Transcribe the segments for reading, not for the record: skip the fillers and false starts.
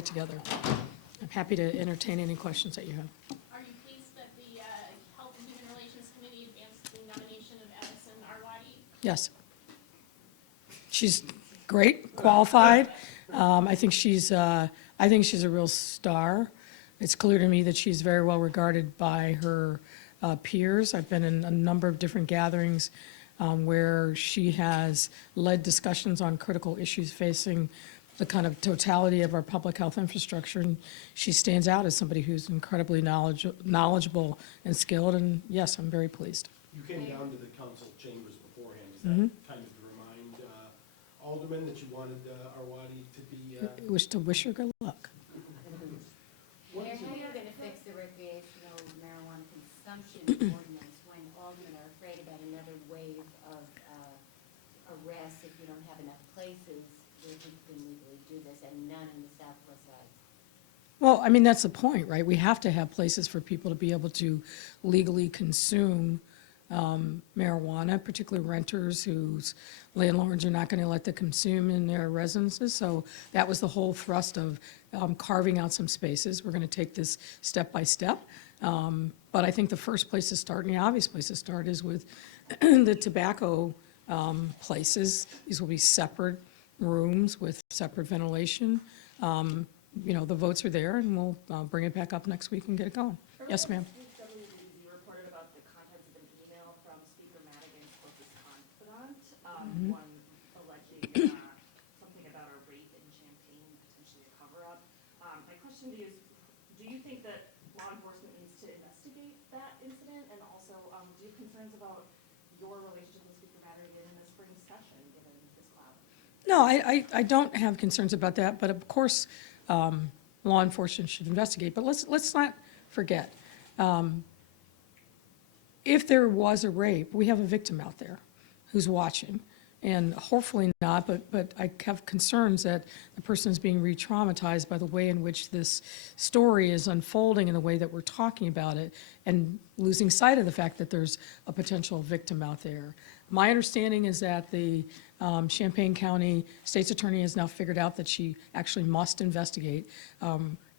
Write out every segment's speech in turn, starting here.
get together. I'm happy to entertain any questions that you have. Are you pleased that the Health and Human Relations Committee advanced the nomination of Edison Arwadi? Yes. She's great, qualified. I think she's a real star. It's clear to me that she's very well regarded by her peers. I've been in a number of different gatherings where she has led discussions on critical issues facing the kind of totality of our public health infrastructure. And she stands out as somebody who's incredibly knowledgeable and skilled. And yes, I'm very pleased. You came down to the council chambers beforehand. Is that kind of to remind aldermen that you wanted Arwadi to be? It was to wish her good luck. Mayor, how are you going to fix the recreational marijuana consumption ordinance when aldermen are afraid about another wave of arrests if you don't have enough places where people can legally do this and none in the southwest side? Well, I mean, that's the point, right? We have to have places for people to be able to legally consume marijuana, particularly renters whose landlords are not going to let them consume in their residences. So that was the whole thrust of carving out some spaces. We're going to take this step by step. But I think the first place to start, and the obvious place to start, is with the tobacco places. These will be separate rooms with separate ventilation. You know, the votes are there, and we'll bring it back up next week and get it going. Yes, ma'am. WBZ reported about the contents of an email from Speaker Madigan's closest confidant, one alleging something about a rape in Champaign, potentially a cover-up. My question to you is, do you think that law enforcement needs to investigate that incident? And also, do you have concerns about your relationship with Speaker Madigan in the spring session, given this cloud? No, I don't have concerns about that, but of course, law enforcement should investigate. But let's not forget, if there was a rape, we have a victim out there who's watching. And hopefully not, but I have concerns that the person is being re-traumatized by the way in which this story is unfolding and the way that we're talking about it, and losing sight of the fact that there's a potential victim out there. My understanding is that the Champaign County State's Attorney has now figured out that she actually must investigate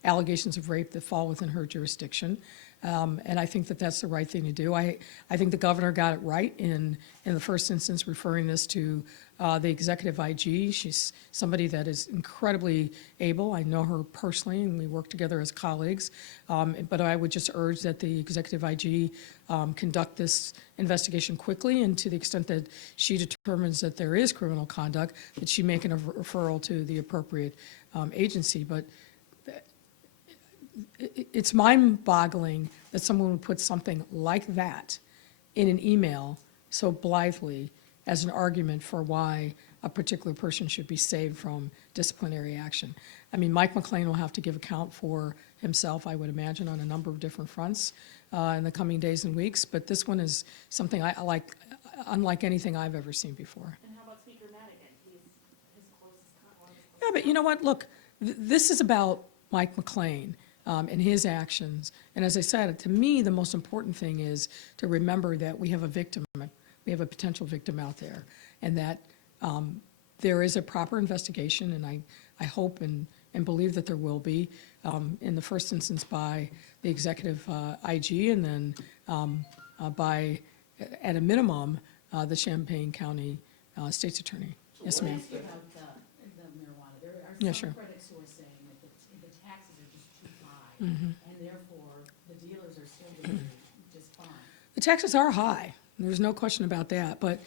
allegations of rape that fall within her jurisdiction. And I think that that's the right thing to do. I think the governor got it right in the first instance, referring this to the executive IG. She's somebody that is incredibly able. I know her personally, and we work together as colleagues. But I would just urge that the executive IG conduct this investigation quickly, and to the extent that she determines that there is criminal conduct, that she make a referral to the appropriate agency. But it's mind-boggling that someone would put something like that in an email so blithely as an argument for why a particular person should be saved from disciplinary action. I mean, Mike McLean will have to give account for himself, I would imagine, on a number of different fronts in the coming days and weeks, but this one is something I like, unlike anything I've ever seen before. And how about Speaker Madigan? He's his closest one. Yeah, but you know what? Look, this is about Mike McLean and his actions. And as I said, to me, the most important thing is to remember that we have a victim, we have a potential victim out there, and that there is a proper investigation, and I hope and believe that there will be, in the first instance by the executive IG, and then by, at a minimum, the Champaign County State's Attorney. Yes, ma'am. Can I ask you about the marijuana? There are Yeah, some sure. critics who are saying that the taxes are just too high, and therefore the dealers are still doing just fine. The taxes are high. There's no question about that. But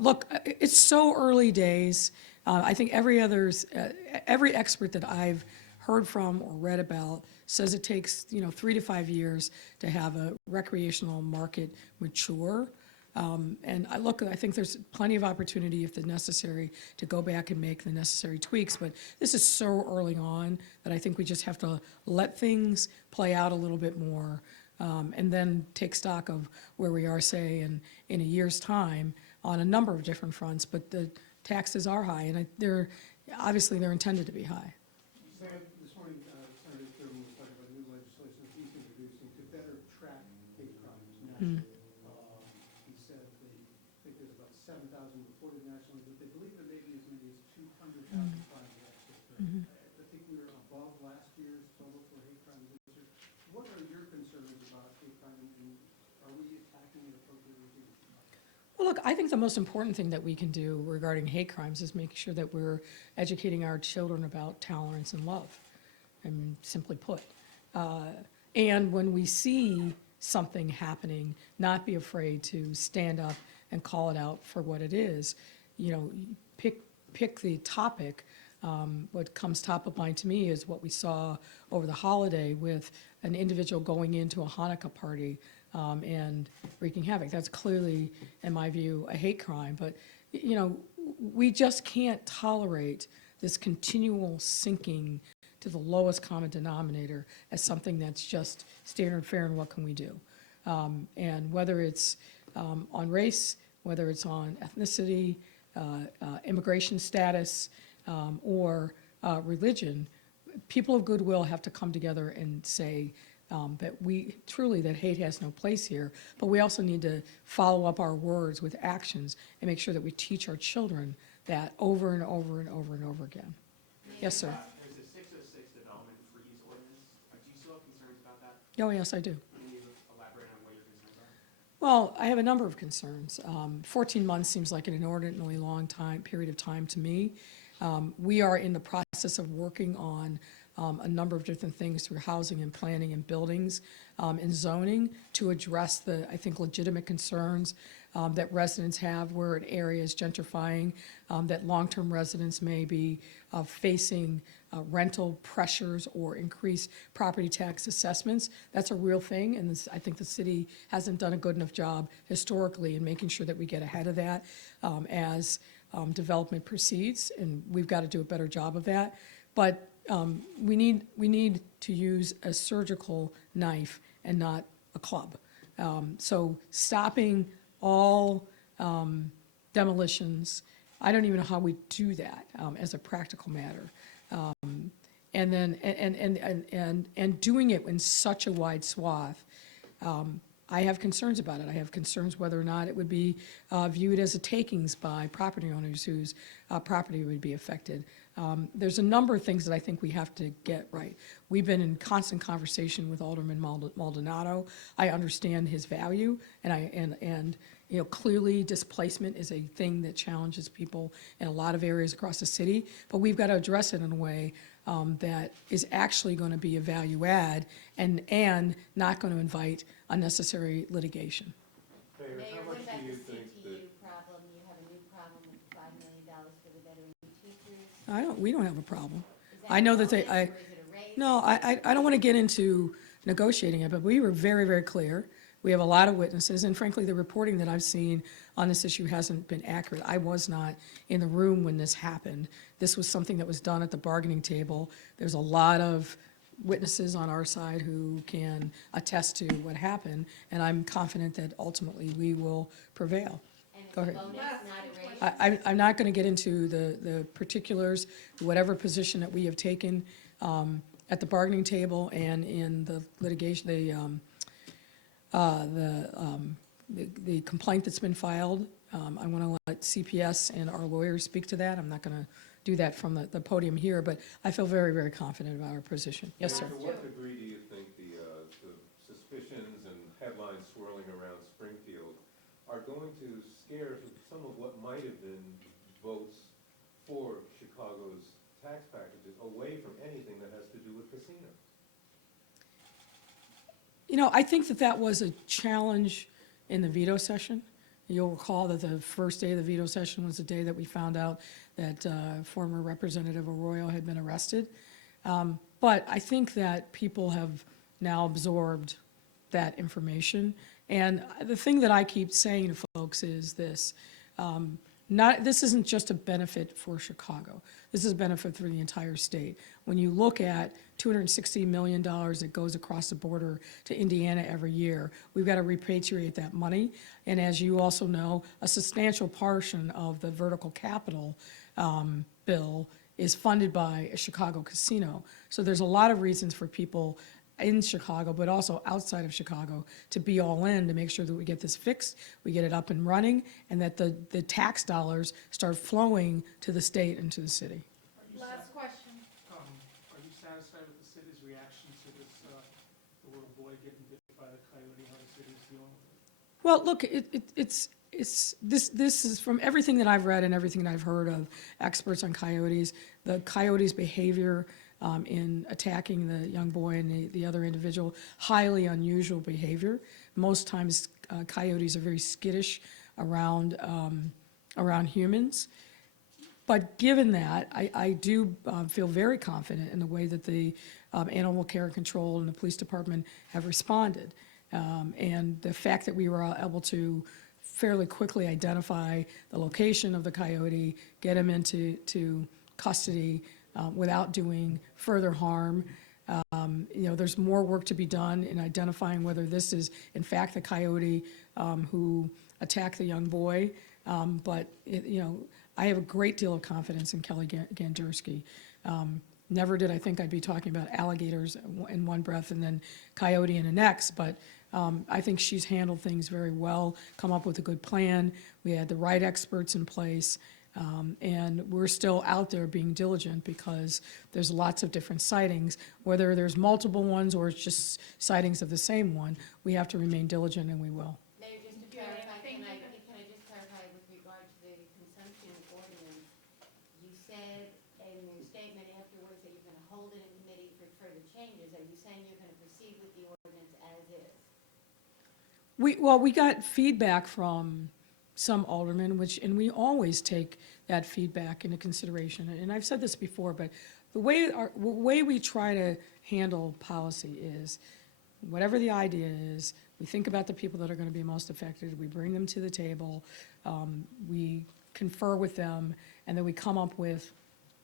look, it's so early days. I think every expert that I've heard from or read about says it takes 3 to 5 years to have a recreational market mature. And I think there's plenty of opportunity, if necessary, to go back and make the necessary tweaks. But this is so early on that I think we just have to let things play out a little bit more, and then take stock of where we are, say, in a year's time on a number of different fronts. But the taxes are high, and they're intended to be high. Sam, this morning, Senator Thurman was talking about new legislation that he's introducing to better track hate crimes nationally. He said they think there's about 7,000 reported nationally, but they believe there may be as many as 200,000 crimes of that sort. I think we were above last Well, look, I think the most important thing that we can do regarding hate crimes is making sure that we're educating our children about tolerance and love, and simply put. And when we see something happening, not be afraid to stand up and call it out for what it is. You know, pick the topic. What comes top of mind to me is what we saw over the holiday with an individual going into a Hanukkah party and wreaking havoc. That's clearly, in my view, a hate crime. But, you know, we just can't tolerate this continual sinking to the lowest common denominator as something that's just standard fare and what can we do. And whether it's on race, whether it's on ethnicity, immigration status, or religion, people of goodwill have to come together and say that that hate has no place here, but we also need to follow up our words with actions and make sure that we teach our children that over and over and over and over again. Yes, sir. There's a 606 development freeze ordinance. Do you still have concerns about that? Oh, yes, I do. Can you elaborate on what your concerns are? Well, I have a number of concerns. 14 months seems like an inordinately long period of time to me. We are in the process of working on a number of different things through housing and planning and buildings and zoning to address the, I think, legitimate concerns that residents have where an area is gentrifying, that long-term residents may be facing rental pressures or increased property tax assessments. That's a real thing, and I think the city hasn't done a good enough job historically in making sure that we get ahead of that as development proceeds, and we've got to do a better job of that. But we need to use a surgical knife and not a club. So stopping all demolitions, I don't even know how we do that as a practical matter. And then and doing it in such a wide swath. I have concerns about it. I have concerns whether or not it would be viewed as a takings by property owners whose property would be affected. There's a number of things that I think we have to get right. We've been in constant conversation with Alderman Maldonado. I understand his value, and you know, clearly displacement is a thing that challenges people in a lot of areas across the city, but we've got to address it in a way that is actually going to be a value add and not going to invite unnecessary litigation. Mayor, what about the CTU problem? You have a new problem with $5 million for the veteran teachers? We don't have a problem. Is that I know a that bonus, or is it a raise? No, I don't want to get into negotiating it, but we were very, very clear. We have a lot of witnesses, and frankly, the reporting that I've seen on this issue hasn't been accurate. I was not in the room when this happened. This was something that was done at the bargaining table. There's a lot of witnesses on our side who can attest to what happened, and I'm confident that ultimately we will prevail. And it's Go a ahead. bonus, not a raise? I'm not going to get into the particulars, whatever position that we have taken at the bargaining table and in the litigation, the complaint that's been filed. I want to let CPS and our lawyers speak to that. I'm not going to do that from the podium here, but I feel very, very confident about our position. Yes, sir. To what degree do you think the suspicions and headlines swirling around Springfield are going to scare some of what might have been votes for Chicago's tax packages away from anything that has to do with casinos? You know, I think that was a challenge in the veto session. You'll recall that the first day of the veto session was the day that we found out that former Representative Arroyo had been arrested. But I think that people have now absorbed that information. And the thing that I keep saying to folks is this. This isn't just a benefit for Chicago. This is a benefit for the entire state. When you look at $260 million that goes across the border to Indiana every year, we've got to repatriate that money. And as you also know, a substantial portion of the vertical capital bill is funded by a Chicago casino. So there's a lot of reasons for people in Chicago, but also outside of Chicago, to be all in to make sure that we get this fixed, we get it up and running, and that the tax dollars start flowing to the state and to the city. Last question. Are you satisfied with the city's reaction to this, the little boy getting bit by the coyote, how the city's dealing with it? Well, look, this is from everything that I've read and everything that I've heard of experts on coyotes, the coyote's behavior in attacking the young boy and the other individual, highly unusual behavior. Most times coyotes are very skittish around humans. But given that, I do feel very confident in the way that the Animal Care Control and the police department have responded. And the fact that we were able to fairly quickly identify the location of the coyote, get him into custody without doing further harm. There's more work to be done in identifying whether this is in fact the coyote who attacked the young boy. But I have a great deal of confidence in Kelly Ganderski. Never did I think I'd be talking about alligators in one breath and then coyote in the next, but I think she's handled things very well, come up with a good plan. We had the right experts in place, and we're still out there being diligent because there's lots of different sightings. Whether there's multiple ones or it's just sightings of the same one, we have to remain diligent, and we will. Mayor, just to clarify, can I just clarify with regard to the consumption ordinance? You said in your statement afterwards that you're gonna hold it in committee for further changes. Are you saying you're gonna proceed with the ordinance as is? We got feedback from some aldermen, and we always take that feedback into consideration. And I've said this before, but the way we try to handle policy is, whatever the idea is, we think about the people that are going to be most affected, we bring them to the table, we confer with them, and then we come up with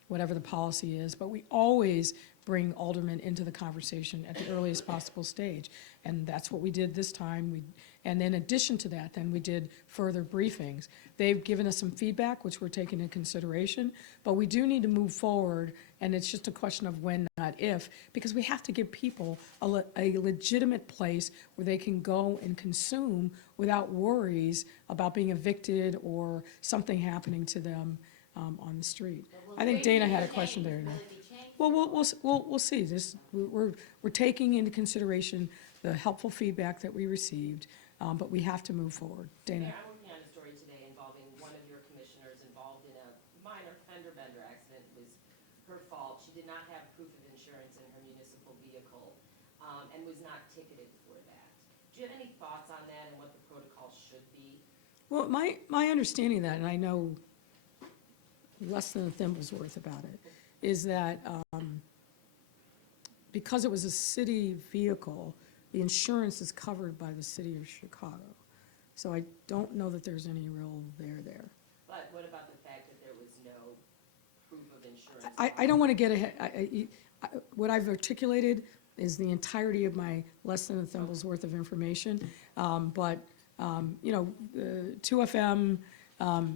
whatever the policy is. But we always bring aldermen into the conversation at the earliest possible stage. And that's what we did this time. And in addition to that, then we did further briefings. They've given us some feedback, which we're taking into consideration, but we do need to move forward, and it's just a question of when, not if, because we have to give people a legitimate place where they can go and consume without worries about being evicted or something happening to them on the street. I think Dana had a question there. Will it be changed? Well, we'll see. We're taking into consideration the helpful feedback that we received, but we have to move forward. Dana? Yeah, I'm working on a story today involving one of your commissioners involved in a minor fender bender accident. It was her fault. She did not have proof of insurance in her municipal vehicle, and was not ticketed for that. Do you have any thoughts on that and what the protocol should be? Well, my understanding of that, and I know less than a thimble's worth about it, is that because it was a city vehicle, the insurance is covered by the city of Chicago. So I don't know that there's any real there. But what about the fact that there was no proof of insurance? I don't want to get ahead. What I've articulated is the entirety of my less than a thimble's worth of information. But 2FM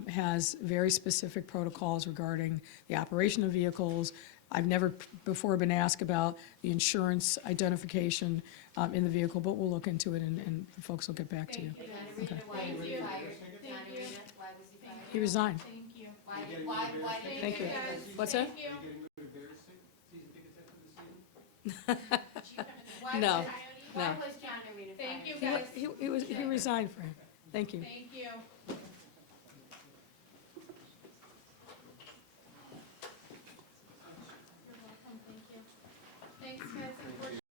has very specific protocols regarding the operation of vehicles. I've never before been asked about the insurance identification in the vehicle, but we'll look into it, and folks will get back to you. John Arena, why was he Thank you. fired? Thank John you. Arena, why was he fired? He resigned. Thank you. Why did he? Thank you. guys. What's that? Thank you. Are you getting rid of their season tickets after the season? Why No. was- No. Why was John Arena fired? Thank you, guys. He resigned, Frank. Thank you. Thank you.